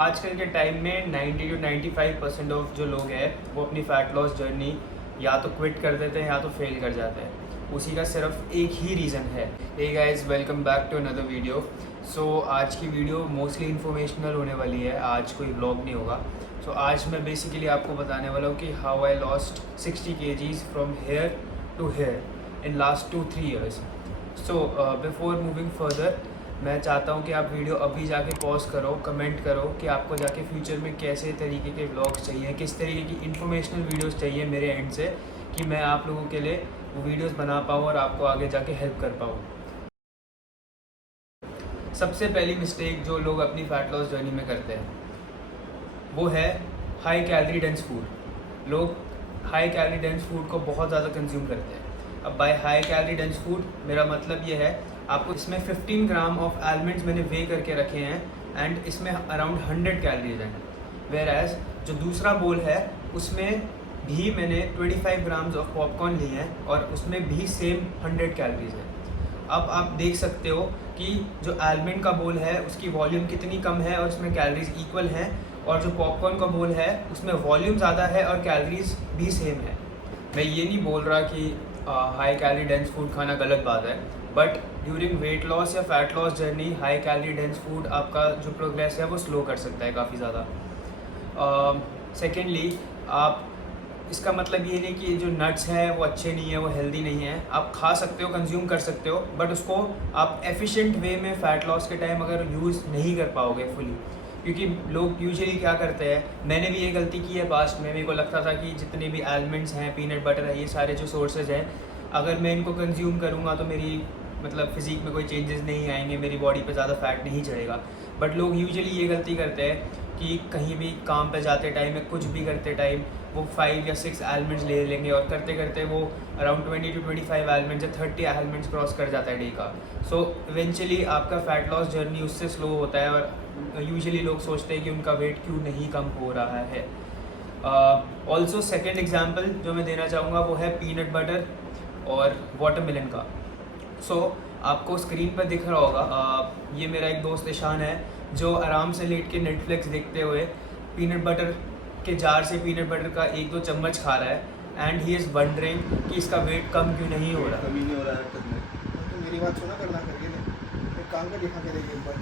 आजकल के टाइम में 90 to 95% ऑफ जो लोग हैं वो अपनी फ़ैट लॉस जर्नी या तो क्विट कर देते हैं या तो फेल कर जाते हैं। उसी का सिर्फ एक ही रीज़न है। Hey guys, welcome back to another video. आज की वीडियो मोस्टली इन्फॉर्मेशनल होने वाली है। आज कोई व्लॉग नहीं होगा। आज मैं बेसिकली आपको बताने वाला हूँ कि how I lost 60 kgs from here to here in last 2-3 years. Before moving further, मैं चाहता हूँ कि आप वीडियो अभी जाके पॉज करो, कमेंट करो कि आपको जाके फ्यूचर में कैसे तरीके के व्लॉग्स चाहिए, किस तरीके की इन्फॉर्मेशनल वीडियोस चाहिए मेरे एंड से, कि मैं आप लोगों के लिए वो वीडियोस बना पाऊँ और आपको आगे जाके हेल्प कर पाऊँ। सबसे पहली मिस्टेक जो लोग अपनी फ़ैट लॉस जर्नी में करते हैं वो है हाई कैलोरी डेंस फूड। लोग हाई कैलोरी डेंस फूड को बहुत ज़्यादा कंज्यूम करते हैं। अब by high calorie dense food मेरा मतलब ये है, आपको इसमें 15 ग्राम ऑफ आलमंड्स मैंने वे करके रखे हैं एंड इसमें अराउंड 100 कैलोरीज हैं। वेयर एज जो दूसरा बोल है उसमें भी मैंने 25 ग्राम्स ऑफ पॉपकॉर्न लिए हैं और उसमें भी सेम 100 कैलोरीज है। अब आप देख सकते हो कि जो आलमंड का बोल है उसकी वॉल्यूम कितनी कम है और उसमें कैलोरीज इक्वल हैं, और जो पॉपकॉर्न का बोल है उसमें वॉल्यूम ज़्यादा है और कैलोरीज भी सेम है। मैं ये नहीं बोल रहा कि हाई कैलोरी डेंस फूड खाना गलत बात है, बट ड्यूरिंग वेट लॉस या fat loss journey high calorie dense food आपका जो प्रोग्रेस है वो स्लो कर सकता है काफ़ी ज़्यादा। सेकेंडली, आप इसका मतलब ये नहीं कि जो नट्स हैं वो अच्छे नहीं हैं, वो हेल्दी नहीं है। आप खा सकते हो, कंज्यूम कर सकते हो, बट उसको आप एफिशिएंट वे में फ़ैट लॉस के टाइम अगर यूज़ नहीं कर पाओगे फुली, क्योंकि लोग यूजुअली क्या करते हैं, मैंने भी ये गलती की है पास्ट में। मेरे को लगता था कि जितने भी आलमंड्स हैं, पीनट बटर है, ये सारे जो सोर्सेज हैं, अगर मैं इनको कंज्यूम करूँगा तो मेरी मतलब फ़िज़िक में कोई चेंजेस नहीं आएंगे, मेरी बॉडी पे ज़्यादा फैट नहीं चढ़ेगा। बट लोग यूजुअली ये गलती करते हैं कि कहीं भी काम पे जाते टाइम या कुछ भी करते टाइम वो 5 या 6 आलमंड्स ले लेंगे और करते करते वो अराउंड 20 to 25 आलमंड्स या 30 आलमंड्स क्रॉस कर जाता है डे का। इवेंचुअली आपका फ़ैट लॉस जर्नी उससे स्लो होता है और यूजुअली लोग सोचते हैं कि उनका वेट क्यों नहीं कम हो रहा है। ऑल्सो सेकेंड एग्जाम्पल जो मैं देना चाहूँगा वो है पीनट बटर और वाटरमेलन का। आपको स्क्रीन पर दिख रहा होगा, ये मेरा एक दोस्त ईशान है जो आराम से लेट के नेटफ्लिक्स देखते हुए पीनट बटर के जार से पीनट बटर का 1-2 चम्मच खा रहा है एंड ही इज़ वंडरिंग कि इसका वेट कम क्यों नहीं हो रहा। कमी नहीं हो रहा है तक में। तो मेरी बात सुना करना करके नहीं, एक काम का दिखा के देखिए एक बार।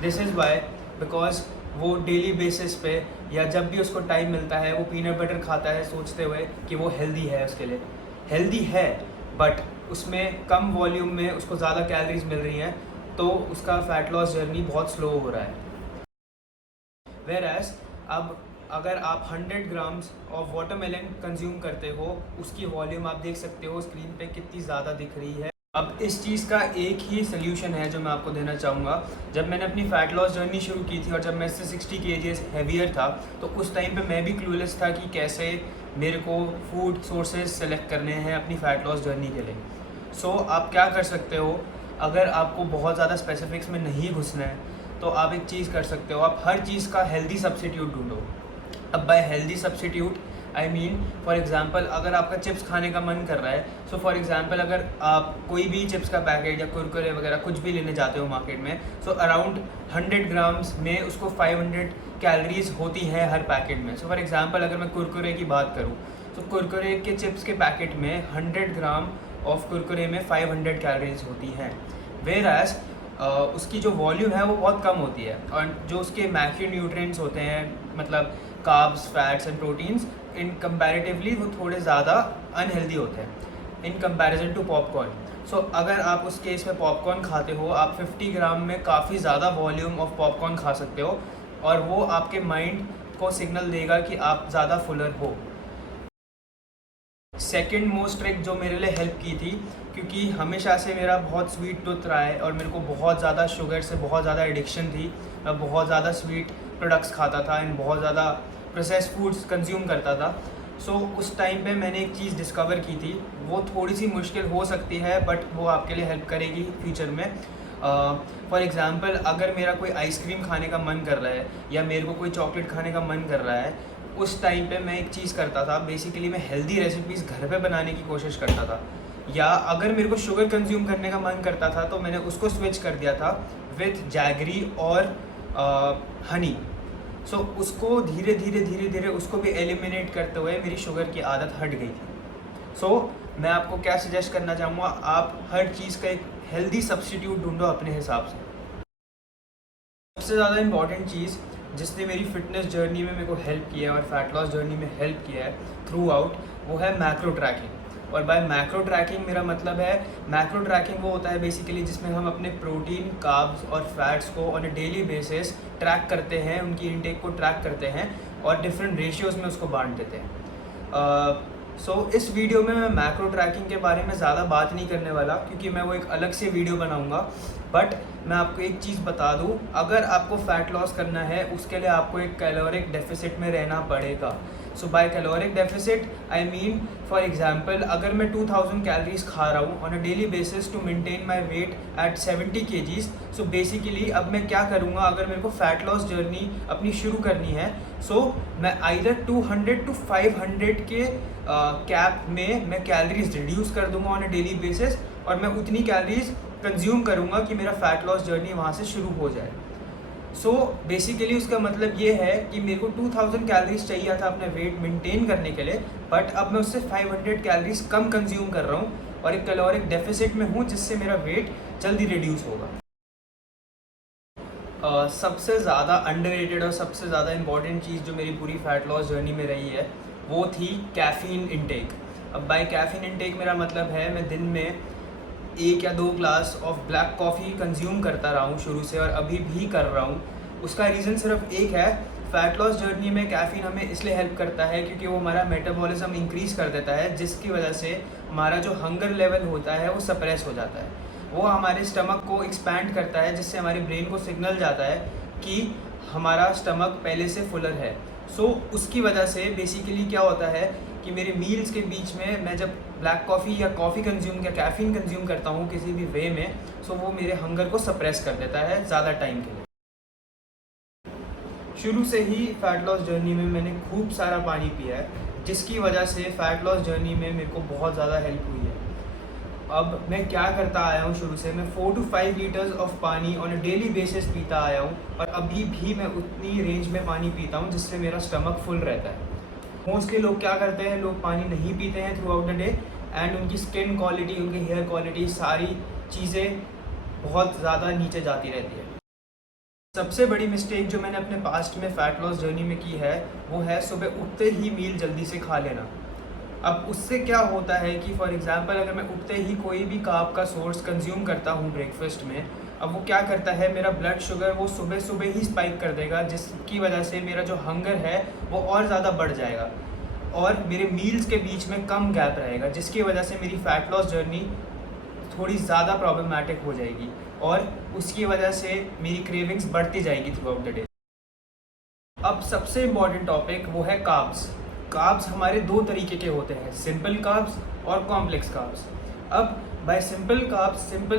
दिस इज़ वाई, बिकॉज वो डेली बेसिस पे या जब भी उसको टाइम मिलता है वो पीनट बटर खाता है सोचते हुए कि वो हेल्दी है, उसके लिए हेल्दी है, बट उसमें कम वॉल्यूम में उसको ज़्यादा कैलोरीज मिल रही हैं, तो उसका फ़ैट लॉस जर्नी बहुत स्लो हो रहा है। वेयर एज अब अगर आप 100 ग्राम्स ऑफ वाटरमेलन कंज्यूम करते हो, उसकी वॉल्यूम आप देख सकते हो स्क्रीन पे कितनी ज़्यादा दिख रही है। अब इस चीज़ का एक ही सल्यूशन है जो मैं आपको देना चाहूँगा। जब मैंने अपनी फ़ैट लॉस जर्नी शुरू की थी और जब मैं इससे 60 kgs हैवियर था, तो उस टाइम पे मैं भी क्लूलेस था कि कैसे मेरे को फूड सोर्सेज सेलेक्ट करने हैं अपनी फ़ैट लॉस जर्नी के लिए। आप क्या कर सकते हो, अगर आपको बहुत ज़्यादा स्पेसिफिक्स में नहीं घुसना है तो आप एक चीज़ कर सकते हो, आप हर चीज़ का हेल्दी सब्स्टिट्यूट ढूंढो। अब by healthy substitute I mean, for example अगर आपका चिप्स खाने का मन कर रहा है, फॉर एग्जांपल अगर आप कोई भी चिप्स का पैकेट या कुरकुरे वगैरह कुछ भी लेने जाते हो मार्केट में, अराउंड 100 ग्राम्स में उसको 500 कैलोरीज होती है हर पैकेट में। फॉर एग्जांपल अगर मैं कुरकुरे की बात करूँ, कुरकुरे के चिप्स के पैकेट में 100 ग्राम ऑफ कुरकुरे में 500 कैलोरीज होती हैं। वेयर एज उसकी जो वॉल्यूम है वो बहुत कम होती है, और जो उसके मैक्रोन्यूट्रिएंट्स होते हैं, मतलब carbs, fats and proteins, in comparatively वो थोड़े ज़्यादा अनहेल्दी होते हैं इन कंपैरिजन टू पॉपकॉर्न। अगर आप उस केस में पॉपकॉर्न खाते हो, आप 50 ग्राम में काफ़ी ज़्यादा वॉल्यूम ऑफ पॉपकॉर्न खा सकते हो, और वो आपके माइंड को सिग्नल देगा कि आप ज़्यादा फुलर हो। सेकेंड मोस्ट ट्रिक जो मेरे लिए हेल्प की थी, क्योंकि हमेशा से मेरा बहुत स्वीट टूथ रहा है और मेरे को बहुत ज़्यादा शुगर से बहुत ज़्यादा एडिक्शन थी। मैं बहुत ज़्यादा स्वीट प्रोडक्ट्स खाता था एंड बहुत ज़्यादा प्रोसेस्ड फूड्स कंज्यूम करता था। उस टाइम पे मैंने एक चीज़ डिस्कवर की थी, वो थोड़ी सी मुश्किल हो सकती है बट वो आपके लिए हेल्प करेगी फ्यूचर में। फॉर एग्ज़ाम्पल अगर मेरा कोई आइसक्रीम खाने का मन कर रहा है या मेरे को कोई चॉकलेट खाने का मन कर रहा है, उस टाइम पे मैं एक चीज़ करता था, बेसिकली मैं हेल्दी रेसिपीज़ घर पे बनाने की कोशिश करता था। या अगर मेरे को शुगर कंज्यूम करने का मन करता था तो मैंने उसको स्विच कर दिया था विथ जैगरी और हनी। सो उसको धीरे धीरे उसको भी एलिमिनेट करते हुए मेरी शुगर की आदत हट गई थी। सो मैं आपको क्या सजेस्ट करना चाहूँगा, आप हर चीज़ का एक हेल्दी सब्स्टिट्यूट ढूंढो अपने हिसाब से। सबसे ज़्यादा इम्पॉर्टेंट चीज़ जिसने मेरी फ़िटनेस जर्नी में मेरे को हेल्प किया है और फैट लॉस जर्नी में हेल्प किया है थ्रू आउट, वो है मैक्रो ट्रैकिंग। और बाय मैक्रो ट्रैकिंग मेरा मतलब है, मैक्रो ट्रैकिंग वो होता है बेसिकली जिसमें हम अपने प्रोटीन, कार्ब्स और फैट्स को on a daily basis track करते हैं, उनकी इनटेक को ट्रैक करते हैं और डिफरेंट रेशियोज़ में उसको बांट देते हैं। सो इस वीडियो में मैं मैक्रो ट्रैकिंग के बारे में ज़्यादा बात नहीं करने वाला, क्योंकि मैं वो एक अलग से वीडियो बनाऊंगा। बट मैं आपको एक चीज़ बता दूं, अगर आपको फ़ैट लॉस करना है उसके लिए आपको एक कैलोरिक डेफिसिट में रहना पड़ेगा। So by caloric deficit I mean, for example अगर मैं 2000 कैलोरीज खा रहा हूँ on a daily basis to maintain my weight at 70 kgs, so basically अब मैं क्या करूँगा, अगर मेरे को फ़ैट लॉस जर्नी अपनी शुरू करनी है, सो मैं आइदर 200 to 500 के कैप में मैं कैलोरीज रिड्यूस कर दूंगा ऑन अ डेली बेसिस, और मैं उतनी कैलोरीज कंज्यूम करूंगा कि मेरा फ़ैट लॉस जर्नी वहाँ से शुरू हो जाए। सो बेसिकली उसका मतलब ये है कि मेरे को 2000 कैलोरीज चाहिए था अपना वेट मेंटेन करने के लिए, बट अब मैं उससे 500 कैलोरीज कम कंज्यूम कर रहा हूँ और एक कैलोरिक डेफिसिट में हूँ, जिससे मेरा वेट जल्दी रिड्यूस होगा। सबसे ज़्यादा अंडररेटेड और सबसे ज़्यादा इम्पॉर्टेंट चीज़ जो मेरी पूरी फ़ैट लॉस जर्नी में रही है वो थी कैफ़ीन इंटेक। अब बाय कैफ़ीन इंटेक मेरा मतलब है मैं दिन में 1 या 2 glass of black coffee consume करता रहा हूँ शुरू से और अभी भी कर रहा हूँ। उसका रीज़न सिर्फ एक है, फ़ैट लॉस जर्नी में कैफ़ीन हमें इसलिए हेल्प करता है क्योंकि वो हमारा मेटाबॉलिज्म इंक्रीज़ कर देता है, जिसकी वजह से हमारा जो हंगर लेवल होता है वो सप्रेस हो जाता है। वो हमारे स्टमक को एक्सपैंड करता है, जिससे हमारे ब्रेन को सिग्नल जाता है कि हमारा स्टमक पहले से फुलर है। सो उसकी वजह से बेसिकली क्या होता है कि मेरे मील्स के बीच में मैं जब ब्लैक कॉफ़ी या कॉफ़ी कंज्यूम या कैफ़ीन कंज्यूम करता हूँ किसी भी वे में, सो वो मेरे हंगर को सप्रेस कर देता है ज़्यादा टाइम के लिए। शुरू से ही फ़ैट लॉस जर्नी में मैंने खूब सारा पानी पिया है, जिसकी वजह से फ़ैट लॉस जर्नी में मेरे को बहुत ज़्यादा हेल्प हुई है। अब मैं क्या करता आया हूँ शुरू से, मैं 4 to 5 लीटर्स ऑफ पानी ऑन अ डेली बेसिस पीता आया हूँ और अभी भी मैं उतनी रेंज में पानी पीता हूँ जिससे मेरा स्टमक फुल रहता है। मोस्टली लोग क्या करते हैं, लोग पानी नहीं पीते हैं through out the day and उनकी स्किन क्वालिटी, उनकी हेयर क्वालिटी, सारी चीज़ें बहुत ज़्यादा नीचे जाती रहती है। सबसे बड़ी मिस्टेक जो मैंने अपने पास्ट में फ़ैट लॉस जर्नी में की है वो है सुबह उठते ही मील जल्दी से खा लेना। अब उससे क्या होता है कि फॉर एग्ज़ाम्पल अगर मैं उठते ही कोई भी कार्ब का सोर्स कंज्यूम करता हूँ ब्रेकफास्ट में, अब वो क्या करता है, मेरा ब्लड शुगर वो सुबह सुबह ही स्पाइक कर देगा, जिसकी वजह से मेरा जो हंगर है वो और ज़्यादा बढ़ जाएगा और मेरे मील्स के बीच में कम गैप रहेगा, जिसकी वजह से मेरी फ़ैट लॉस जर्नी थोड़ी ज़्यादा प्रॉब्लमेटिक हो जाएगी और उसकी वजह से मेरी क्रेविंग्स बढ़ती जाएगी थ्रू आउट द डे। अब सबसे इम्पॉर्टेंट टॉपिक वो है कार्ब्स। कार्ब्स हमारे 2 तरीके के होते हैं, सिंपल कार्ब्स और कॉम्प्लेक्स कार्ब्स। अब बाय सिंपल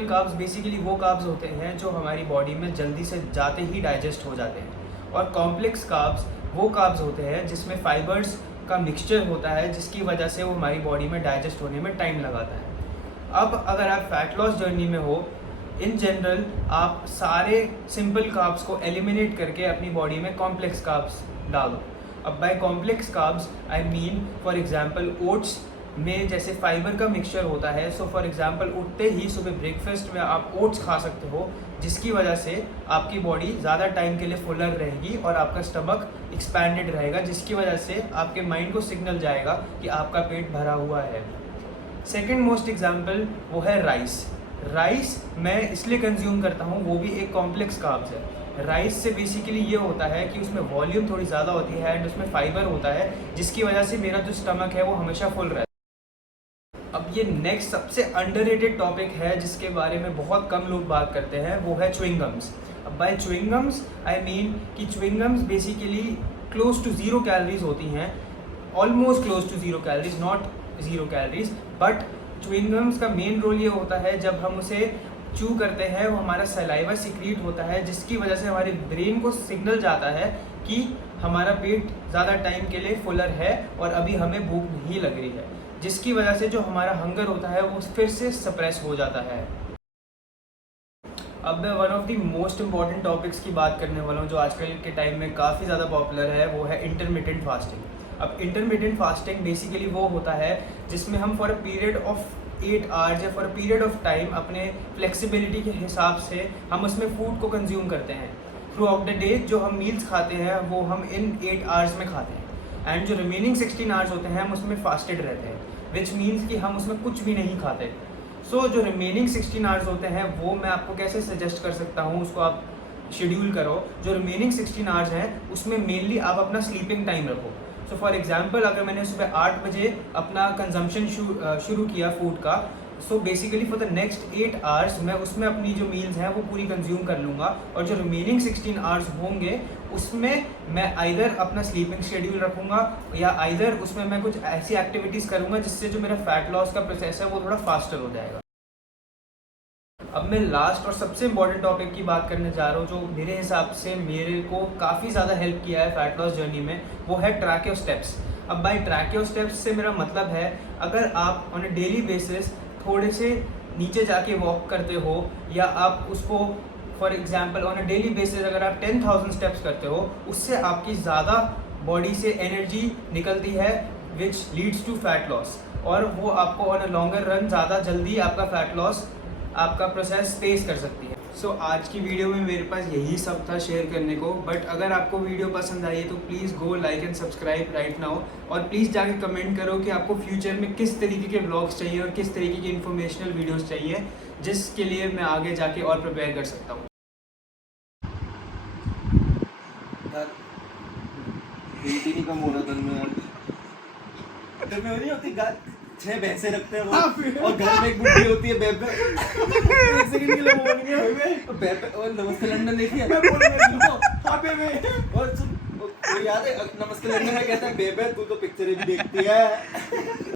कार्ब्स बेसिकली वो कार्ब्स होते हैं जो हमारी बॉडी में जल्दी से जाते ही डाइजेस्ट हो जाते हैं, और कॉम्प्लेक्स कार्ब्स वो कार्ब्स होते हैं जिसमें फाइबर्स का मिक्सचर होता है, जिसकी वजह से वो हमारी बॉडी में डाइजेस्ट होने में टाइम लगाता है। अब अगर आप फैट लॉस जर्नी में हो, इन जनरल आप सारे सिंपल कार्ब्स को एलिमिनेट करके अपनी बॉडी में कॉम्प्लेक्स कार्ब्स डालो। अब by complex carbs I mean for example oats में जैसे फाइबर का मिक्सचर होता है, सो फॉर एग्जांपल उठते ही सुबह ब्रेकफास्ट में आप ओट्स खा सकते हो, जिसकी वजह से आपकी बॉडी ज़्यादा टाइम के लिए फुलर रहेगी और आपका स्टमक एक्सपैंडेड रहेगा, जिसकी वजह से आपके माइंड को सिग्नल जाएगा कि आपका पेट भरा हुआ है। सेकेंड मोस्ट एग्जाम्पल वो है राइस मैं इसलिए कंज्यूम करता हूँ, वो भी एक कॉम्प्लेक्स कार्ब्स है। राइस से बेसिकली ये होता है कि उसमें वॉल्यूम थोड़ी ज़्यादा होती है एंड उसमें फाइबर होता है, जिसकी वजह से मेरा जो स्टमक है वो हमेशा फुल रहता है। अब ये नेक्स्ट सबसे अंडररेटेड टॉपिक है जिसके बारे में बहुत कम लोग बात करते हैं, वो है च्युइंगम्स। अब बाय च्युइंगम्स आई मीन कि chewing gums basically close to 0 calories होती हैं, almost close to 0 calories, not 0 calories, but chewing gums का मेन रोल ये होता है जब हम उसे चू करते हैं वो हमारा सलाइवा सिक्रीट होता है, जिसकी वजह से हमारे ब्रेन को सिग्नल जाता है कि हमारा पेट ज़्यादा टाइम के लिए फुलर है और अभी हमें भूख नहीं लग रही है, जिसकी वजह से जो हमारा हंगर होता है वो फिर से सप्रेस हो जाता है। अब मैं one of the most important topics की बात करने वाला हूँ जो आजकल के टाइम में काफ़ी ज़्यादा पॉपुलर है, वो है इंटरमिटेंट फास्टिंग। अब इंटरमिटेंट फास्टिंग बेसिकली वो होता है जिसमें हम for a period of 8 hours या for a period of time अपने फ्लेक्सिबिलिटी के हिसाब से हम उसमें फूड को कंज्यूम करते हैं। थ्रू आउट द डे जो हम मील्स खाते हैं वो हम इन 8 आवर्स में खाते हैं, एंड जो रिमेनिंग 16 आवर्स होते हैं हम उसमें फास्टेड रहते हैं, विच मीन्स कि हम उसमें कुछ भी नहीं खाते। सो जो रिमेनिंग 16 आवर्स होते हैं वो मैं आपको कैसे सजेस्ट कर सकता हूँ, उसको आप शेड्यूल करो। जो रिमेनिंग 16 आवर्स हैं उसमें मेनली आप अपना स्लीपिंग टाइम रखो। सो फॉर एग्जांपल अगर मैंने सुबह 8 बजे अपना कंजम्पशन शुरू किया फूड का, so basically for the next 8 hours मैं उसमें अपनी जो मील्स हैं वो पूरी कंज्यूम कर लूँगा, और जो रिमेनिंग 16 आवर्स होंगे उसमें मैं आइदर अपना स्लीपिंग शेड्यूल रखूँगा या आइदर उसमें मैं कुछ ऐसी एक्टिविटीज़ करूँगा जिससे जो मेरा फैट लॉस का प्रोसेस है वो थोड़ा फास्टर हो जाएगा। अब मैं लास्ट और सबसे इम्पॉर्टेंट टॉपिक की बात करने जा रहा हूँ जो मेरे हिसाब से मेरे को काफ़ी ज़्यादा हेल्प किया है फैट लॉस जर्नी में, वो है ट्रैकियो स्टेप्स। अब बाय ट्रैकियो स्टेप्स से मेरा मतलब है अगर आप ऑन अ डेली बेसिस थोड़े से नीचे जाके वॉक करते हो या आप उसको for example on a daily basis अगर आप 10,000 स्टेप्स करते हो, उससे आपकी ज़्यादा बॉडी से एनर्जी निकलती है which leads to fat loss, और वो आपको ऑन अ लॉन्गर रन ज़्यादा जल्दी आपका फैट लॉस आपका प्रोसेस तेज़ कर सकती है। सो आज की वीडियो में मेरे पास यही सब था शेयर करने को, बट अगर आपको वीडियो पसंद आई है तो please go like and subscribe right now, और प्लीज़ जाके कमेंट करो कि आपको फ्यूचर में किस तरीके के व्लॉग्स चाहिए और किस तरीके की इन्फॉर्मेशनल वीडियोस चाहिए जिसके लिए मैं आगे जाके और प्रिपेयर कर सकता हूँ। यार वेट ही नहीं कम हो रहा था मैं यार। घर में नहीं होती 6 भैंसे रखते हैं वो, और घर में एक बुढ़ी होती है बेबे। एक सेकंड के लिए बोलेंगे बेबे, और नमस्ते लंदन देखी है? मैं बोलूंगा हां बेबे, और सुन वो याद है नमस्ते लंदन में कहता है बेबे तू तो पिक्चर ही देखती है।